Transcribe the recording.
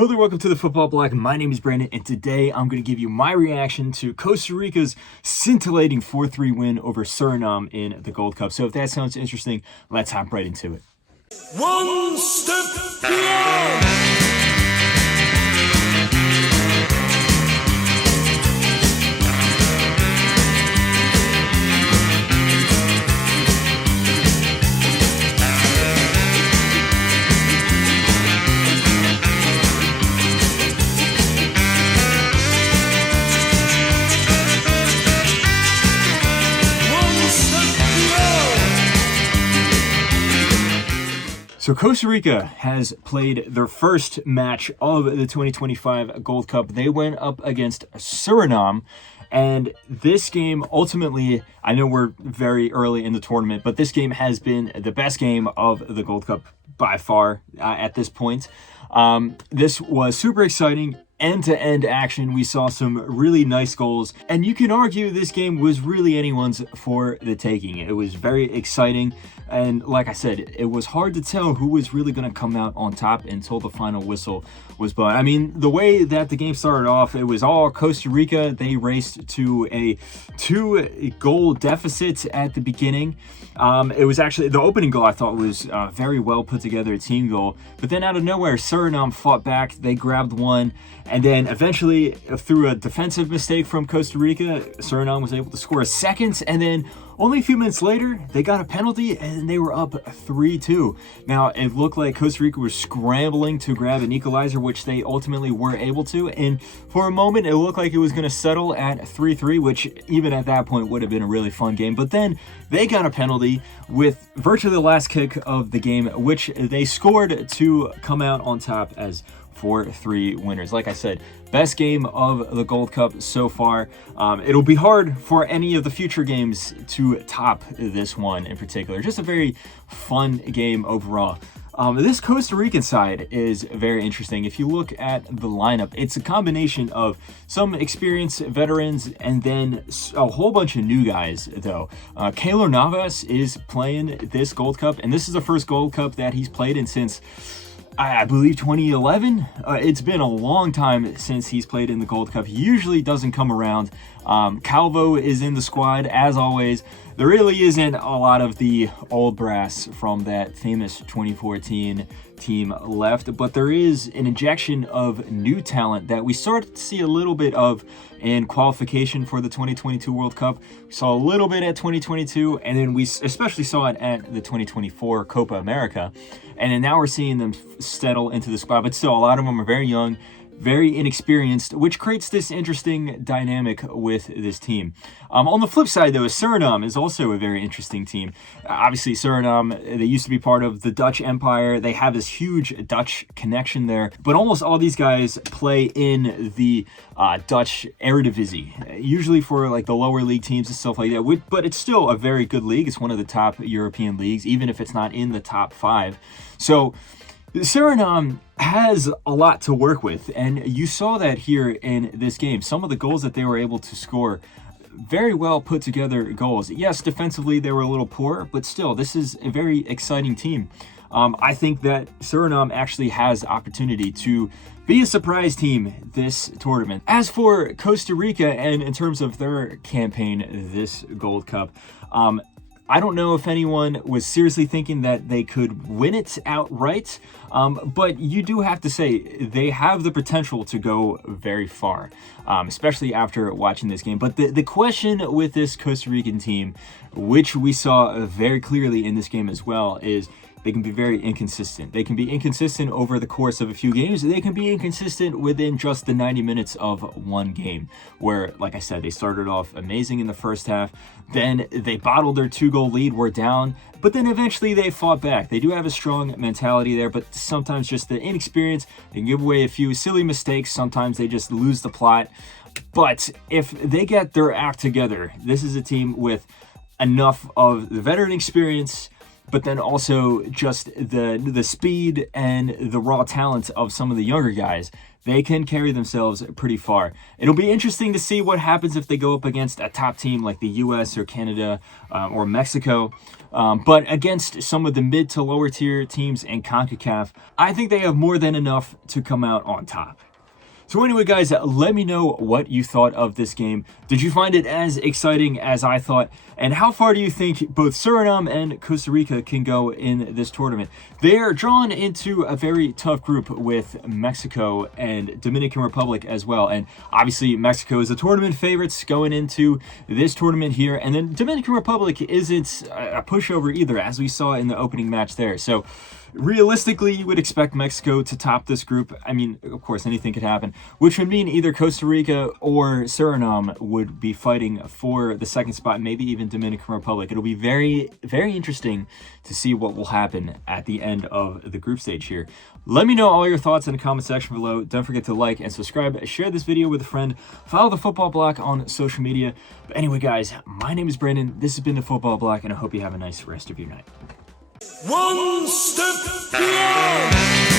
Hello there, welcome to the Football Bloc. My name is Brandon, and today I'm going to give you my reaction to Costa Rica's scintillating 4-3 win over Suriname in the Gold Cup. So if that sounds interesting, let's hop right into it. One step beyond. So Costa Rica has played their first match of the 2025 Gold Cup. They went up against Suriname, and this game ultimately, I know we're very early in the tournament, but this game has been the best game of the Gold Cup by far at this point. This was super exciting. End-to-end action. We saw some really nice goals, and you can argue this game was really anyone's for the taking. It was very exciting, and like I said, it was hard to tell who was really going to come out on top until the final whistle was blown. I mean, the way that the game started off, it was all Costa Rica. They raced to a 2-goal deficit at the beginning. It was actually, the opening goal I thought was very well put together, a team goal, but then out of nowhere, Suriname fought back. They grabbed one, and then eventually, through a defensive mistake from Costa Rica, Suriname was able to score a second, and then only a few minutes later, they got a penalty, and they were up 3-2. Now, it looked like Costa Rica was scrambling to grab an equalizer, which they ultimately were able to, and for a moment, it looked like it was going to settle at 3-3, which even at that point would have been a really fun game, but then they got a penalty with virtually the last kick of the game, which they scored to come out on top as 4-3 winners. Like I said, best game of the Gold Cup so far. It'll be hard for any of the future games to top this one in particular. Just a very fun game overall. This Costa Rican side is very interesting. If you look at the lineup, it's a combination of some experienced veterans and then a whole bunch of new guys, though. Keylor Navas is playing this Gold Cup, and this is the first Gold Cup that he's played in since I believe 2011. It's been a long time since he's played in the Gold Cup. He usually doesn't come around. Calvo is in the squad, as always. There really isn't a lot of the old brass from that famous 2014 team left, but there is an injection of new talent that we started to see a little bit of in qualification for the 2022 World Cup. We saw a little bit at 2022, and then we especially saw it at the 2024 Copa America. And then now we're seeing them settle into the squad, but still a lot of them are very young, very inexperienced, which creates this interesting dynamic with this team. On the flip side, though, Suriname is also a very interesting team. Obviously, Suriname, they used to be part of the Dutch Empire. They have this huge Dutch connection there, but almost all these guys play in the Dutch Eredivisie, usually for like the lower league teams and stuff like that, but it's still a very good league. It's one of the top European leagues, even if it's not in the top 5. So Suriname has a lot to work with, and you saw that here in this game. Some of the goals that they were able to score, very well put together goals. Yes, defensively they were a little poor, but still, this is a very exciting team. I think that Suriname actually has opportunity to be a surprise team this tournament. As for Costa Rica, and in terms of their campaign this Gold Cup, I don't know if anyone was seriously thinking that they could win it outright, but you do have to say they have the potential to go very far, especially after watching this game. But the question with this Costa Rican team, which we saw very clearly in this game as well, is they can be very inconsistent. They can be inconsistent over the course of a few games. They can be inconsistent within just the 90 minutes of one game, where, like I said, they started off amazing in the first half. Then they bottled their 2-goal lead, were down, but then eventually they fought back. They do have a strong mentality there, but sometimes just the inexperience, they can give away a few silly mistakes. Sometimes they just lose the plot. But if they get their act together, this is a team with enough of the veteran experience, but then also just the speed and the raw talent of some of the younger guys. They can carry themselves pretty far. It'll be interesting to see what happens if they go up against a top team like the US or Canada or Mexico. But against some of the mid to lower tier teams in CONCACAF, I think they have more than enough to come out on top. So anyway, guys, let me know what you thought of this game. Did you find it as exciting as I thought? And how far do you think both Suriname and Costa Rica can go in this tournament? They are drawn into a very tough group with Mexico and Dominican Republic as well. And obviously, Mexico is the tournament favorites going into this tournament here. And then Dominican Republic isn't a pushover either, as we saw in the opening match there. So realistically, you would expect Mexico to top this group. I mean, of course, anything could happen, which would mean either Costa Rica or Suriname would be fighting for the second spot, maybe even Dominican Republic. It'll be very, very interesting to see what will happen at the end of the group stage here. Let me know all your thoughts in the comment section below. Don't forget to like and subscribe. Share this video with a friend. Follow the Football Bloc on social media. But anyway, guys, my name is Brandon. This has been the Football Bloc, and I hope you have a nice rest of your night. One step beyond.